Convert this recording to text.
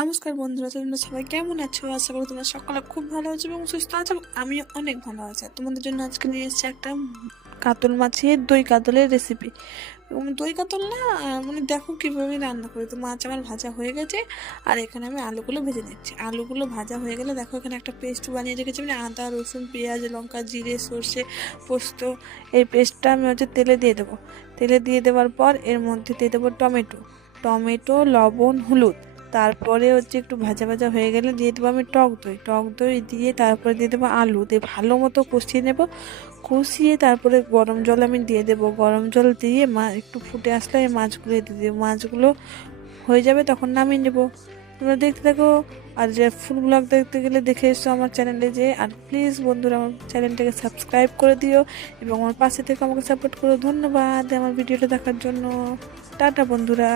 নমস্কার বন্ধুরা, তোমরা সবাই কেমন আছো? আশা করি তোমরা সকলে খুব ভালো আছো এবং সুস্থ আছো। আমি অনেক ভালো আছি। তোমাদের জন্য আজকে নিয়ে এসেছি একটা কাতল মাছের দই কাতলের রেসিপি। এবং দই কাতল না, মানে দেখো কিভাবে রান্না করি। তো মাছ আমার ভাজা হয়ে গেছে, আর এখানে আমি আলুগুলো ভেজে নিচ্ছি। আলুগুলো ভাজা হয়ে গেলে দেখো এখানে একটা পেস্ট বানিয়ে রেখেছি, মানে আদা রসুন পেঁয়াজ লঙ্কা জিরে সর্ষে পোস্ত। এই পেস্টটা আমি তেলে দিয়ে দেবো। তেলে দিয়ে দেওয়ার পর এর মধ্যে দিয়ে দেবো টমেটো টমেটো লবণ হলুদ। তারপরে একটু ভাজা ভাজা হয়ে গেলে দিয়ে দেবো আমি টক দই দিয়ে তারপরে দিয়ে দেবো আলু দিয়ে ভালো মতো কষিয়ে নেব। কষিয়ে তারপরে গরম জল আমি দিয়ে দেবো। গরম জল দিয়ে একটু ফুটে আসলে এই মাছগুলো দিয়ে দেবো। মাছগুলো হয়ে যাবে তখন নামিয়ে নেবো। তোমরা দেখতে থাকো। আর যে ফুল ব্লগ দেখতে গেলে দেখে এসো আমার চ্যানেলে যে। আর প্লিজ বন্ধুরা আমার চ্যানেলটাকে সাবস্ক্রাইব করে দিও এবং আমার পাশে থেকে আমাকে সাপোর্ট করো। ধন্যবাদ আমার ভিডিওটা দেখার জন্য। টাটা বন্ধুরা।